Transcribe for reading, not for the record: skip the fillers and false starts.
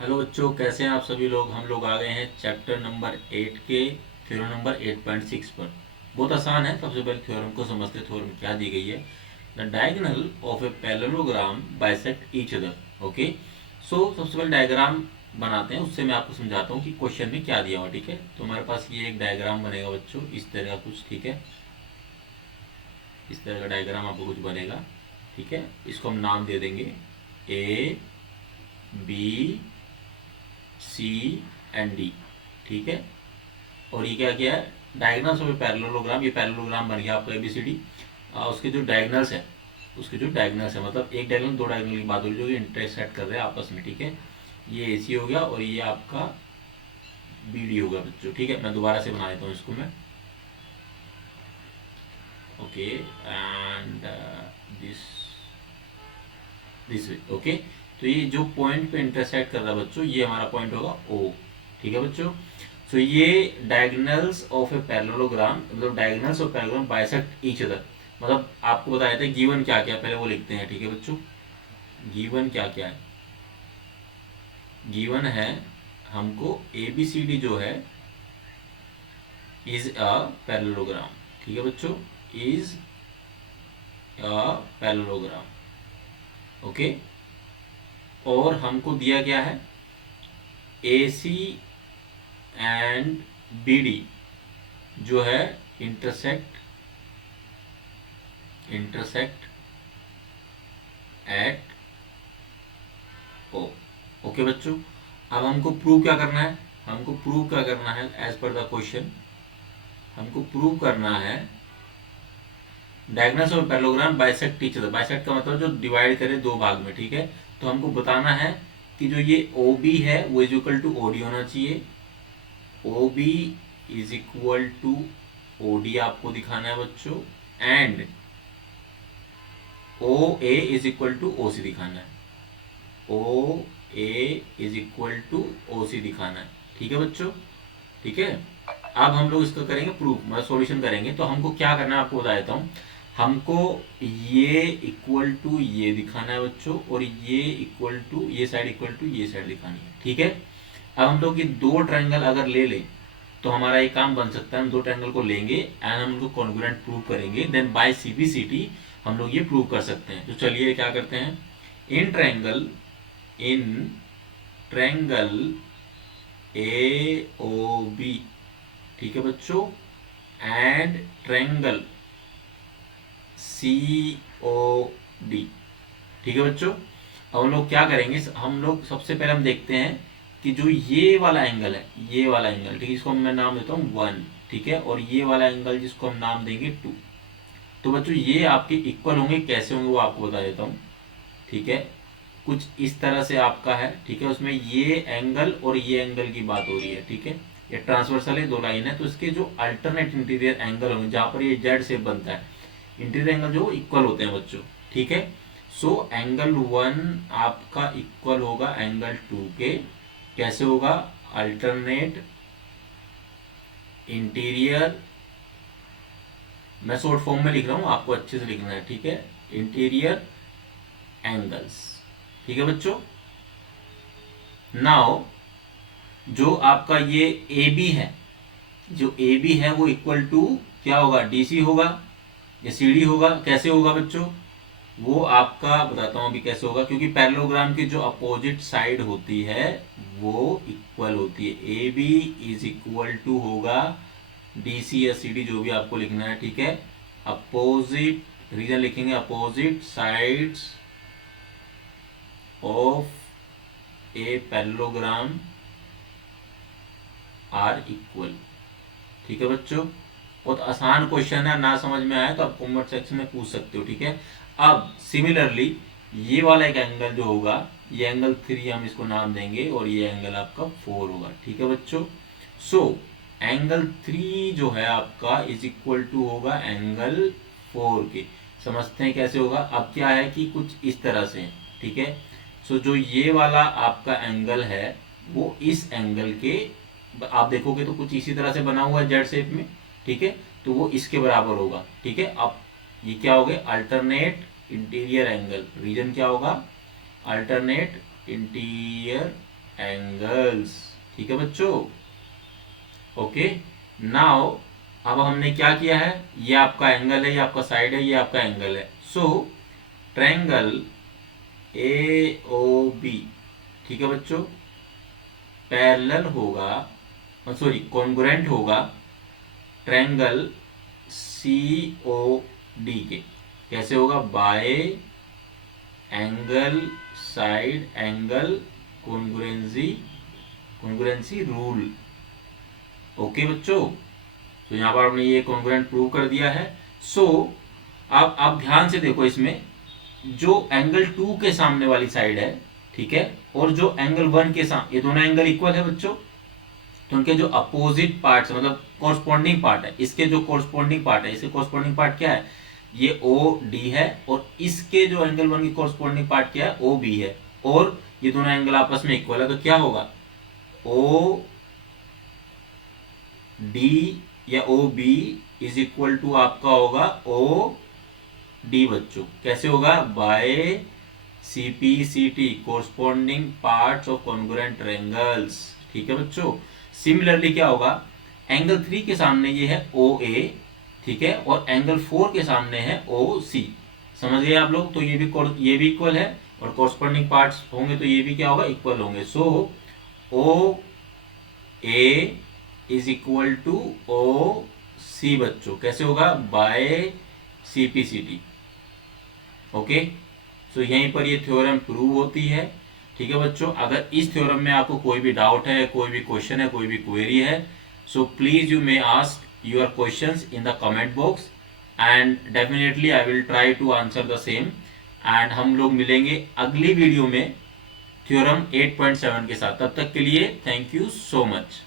Hello बच्चों, कैसे हैं आप सभी लोग। हम लोग आ गए हैं चैप्टर नंबर 8 के थ्योरम नंबर 8.6 पर। बहुत आसान है। सबसे पहले थ्योरम को समझते। थ्योरम क्या दी गई है। The diagonal of a parallelogram bisect each other. Okay, so सबसे पहले डायग्राम बनाते हैं, उससे मैं आपको समझाता हूँ कि क्वेश्चन में क्या दिया हुआ। ठीक है, तो हमारे पास ये एक डायग्राम बनेगा बच्चों, इस तरह का कुछ। ठीक है, इस तरह का डायग्राम आपको कुछ बनेगा। ठीक है, इसको हम नाम दे देंगे A B C and D. ठीक है, और ये क्या किया है, डायगनल्स ऑफ पैरेललोग्राम। ये पैरेललोग्राम बन गया आपका एबीसीडी। उसके जो डायगनल्स है, उसके जो डायगनल्स है, मतलब एक डायगनल दो डायगनल की बात हो रही है जो इंटरसेक्ट कर रहे हैं आपस में। ठीक है, ये एसी हो गया और ये आपका बीडी होगा बच्चों। ठीक है, मैं दोबारा से बना देता हूँ इसको मैं। Okay, and this this way. Okay, तो ये जो पॉइंट पे इंटरसेक्ट कर रहा है बच्चों, ये हमारा पॉइंट होगा ओ। ठीक है बच्चों, सो ये डायगोनल्स ऑफ ए पैरेललोग्राम, मतलब diagonals of parallelogram bisect each other. मतलब आपको बताया था गिवन क्या क्या, पहले वो लिखते हैं। ठीक है बच्चों, गिवन क्या क्या है। गिवन है हमको ए बी सी डी जो है इज अ पैरेललोग्राम। ठीक है बच्चों, इज अ पैरेललोग्राम। ओके, और हमको दिया गया है A C and B D जो है intersect intersect at O. Okay बच्चों, अब हमको प्रूव क्या करना है। हमको प्रूव क्या करना है एज पर द क्वेश्चन। हमको प्रूव करना है diagonals of parallelogram bisect each other. Bisect का मतलब जो डिवाइड करे दो भाग में। ठीक है, तो हमको बताना है कि जो ये ओ बी है वो is equal to O D होना चाहिए। O B is equal to O D आपको दिखाना है बच्चों। And O A is equal to O C दिखाना है। O A is equal to O C दिखाना है। ठीक है बच्चों, ठीक है। अब हम लोग इसका करेंगे प्रूफ, मतलब सॉल्यूशन करेंगे। तो हमको क्या करना है आपको बता देता हूँ। हमको ये इक्वल टू ये दिखाना है बच्चों, और ये इक्वल टू ये साइड इक्वल टू ये साइड दिखानी है। ठीक है, अब हम लोग ये दो ट्रायंगल अगर ले लें तो हमारा ये काम बन सकता है। हम दो ट्रायंगल को लेंगे एंड हम उनको कॉन्ग्रुएंट प्रूव करेंगे, देन बाय सीबीसीटी हम लोग ये प्रूव कर सकते हैं। तो चलिए क्या करते हैं। In triangle A O B, ठीक है बच्चों, and triangle C O D. ठीक है बच्चों, अब हम लोग क्या करेंगे। हम लोग सबसे पहले हम देखते हैं कि जो ये वाला एंगल है, ये वाला एंगल, ठीक है, इसको मैं नाम देता हूँ 1। ठीक है, और ये वाला एंगल जिसको हम नाम देंगे 2। तो बच्चों ये आपके इक्वल होंगे, कैसे होंगे वो आपको बता देता हूँ। ठीक है, कुछ इस तरह से आपका है। ठीक है, उसमें ये एंगल और ये एंगल की बात हो रही है। ठीक है, ये ट्रांसवर्सल है, दो लाइन है, तो इसके जो अल्टरनेट इंटीरियर एंगल होंगे जहां पर ये जेड शेप बनता है, इंटीरियर एंगल जो इक्वल होते हैं बच्चों। ठीक है, सो एंगल 1 आपका इक्वल होगा एंगल 2 के। कैसे होगा, अल्टरनेट इंटीरियर, मैं शॉर्ट फॉर्म में लिख रहा हूं, आपको अच्छे से लिखना है। ठीक है, इंटीरियर एंगल्स। ठीक है बच्चों, नाउ जो आपका ये ए बी है, जो ए बी है वो इक्वल टू क्या होगा, डी सी होगा या सी डी होगा। कैसे होगा बच्चों, वो आपका बताता हूं अभी कैसे होगा, क्योंकि पैरेललोग्राम की जो अपोजिट साइड होती है वो इक्वल होती है। A B is equal to होगा डी सी या सी डी, जो भी आपको लिखना है। ठीक है, अपोजिट रीजन लिखेंगे, opposite sides of a parallelogram are equal. ठीक है बच्चों, बहुत आसान क्वेश्चन है, ना समझ में आए तो आप कमेंट सेक्शन में पूछ सकते हो। ठीक है, अब सिमिलरली ये वाला एक एंगल जो होगा, ये एंगल 3 हम इसको नाम देंगे, और ये एंगल आपका 4 होगा। ठीक है बच्चों, सो एंगल 3 जो है आपका इज इक्वल टू होगा एंगल 4 के। समझते हैं कैसे होगा। अब क्या है कि कुछ इस तरह से है। ठीक है, सो जो ये वाला आपका एंगल है वो इस एंगल के, आप देखोगे तो कुछ इसी तरह से बना हुआ है जेड शेप में। ठीक है, तो वो इसके बराबर होगा। ठीक है, अब ये क्या हो गया, अल्टरनेट इंटीरियर एंगल। रीजन क्या होगा, अल्टरनेट इंटीरियर एंगल्स। ठीक है बच्चों, ओके। नाउ अब हमने क्या किया है, ये आपका एंगल है, ये आपका साइड है, ये आपका एंगल है। सो ट्रायंगल ए ओ बी, ठीक है बच्चों, पैरेलल होगा, सॉरी कॉन्ग्रुएंट होगा ट्रायंगल सी ओ डी के। कैसे होगा, bye angle side angle congruency rule. Okay बच्चों, तो यहाँ पर आपने ये कॉन्ग्रुएंट प्रूव कर दिया है। सो अब आप ध्यान से देखो, इसमें जो एंगल 2 के सामने वाली साइड है, ठीक है, और जो एंगल 1 के सामने, ये दोनों एंगल इक्वल है बच्चों, तो उनके जो अपोजिट पार्ट्स मतलब कॉरस्पॉन्डिंग पार्ट है, इसके जो कॉरस्पॉन्डिंग पार्ट है, इसके कॉरस्पॉन्डिंग पार्ट क्या है, ये ओ डी है, और इसके जो एंगल 1 की कॉरस्पॉन्डिंग पार्ट क्या है, ओ बी है, और ये दोनों एंगल आपस में इक्वल है, तो क्या होगा, ओ डी या O B is equal to आपका होगा ओ डी बच्चों। कैसे होगा, by C P C T, corresponding parts of congruent triangles. ठीक है बच्चों, सिमिलरली क्या होगा, एंगल 3 के सामने ये है ओ ए, ठीक है, और एंगल 4 के सामने है ओ सी। समझ गए आप लोग, तो ये भी इक्वल है, और कोरस्पॉन्डिंग पार्ट्स होंगे तो ये भी क्या होगा, इक्वल होंगे। So O A is equal to O C बच्चों। कैसे होगा, by C P C T. Okay, so यहीं पर ये थ्योरम प्रूव होती है। ठीक है बच्चों, अगर इस थ्योरम में आपको कोई भी डाउट है, कोई भी क्वेश्चन है, कोई भी क्वेरी है, so please you may ask your questions in the comment box, and definitely I will try to answer the same. And हम लोग मिलेंगे अगली वीडियो में थ्योरम 8.7 के साथ। तब तक के लिए थैंक यू सो मच।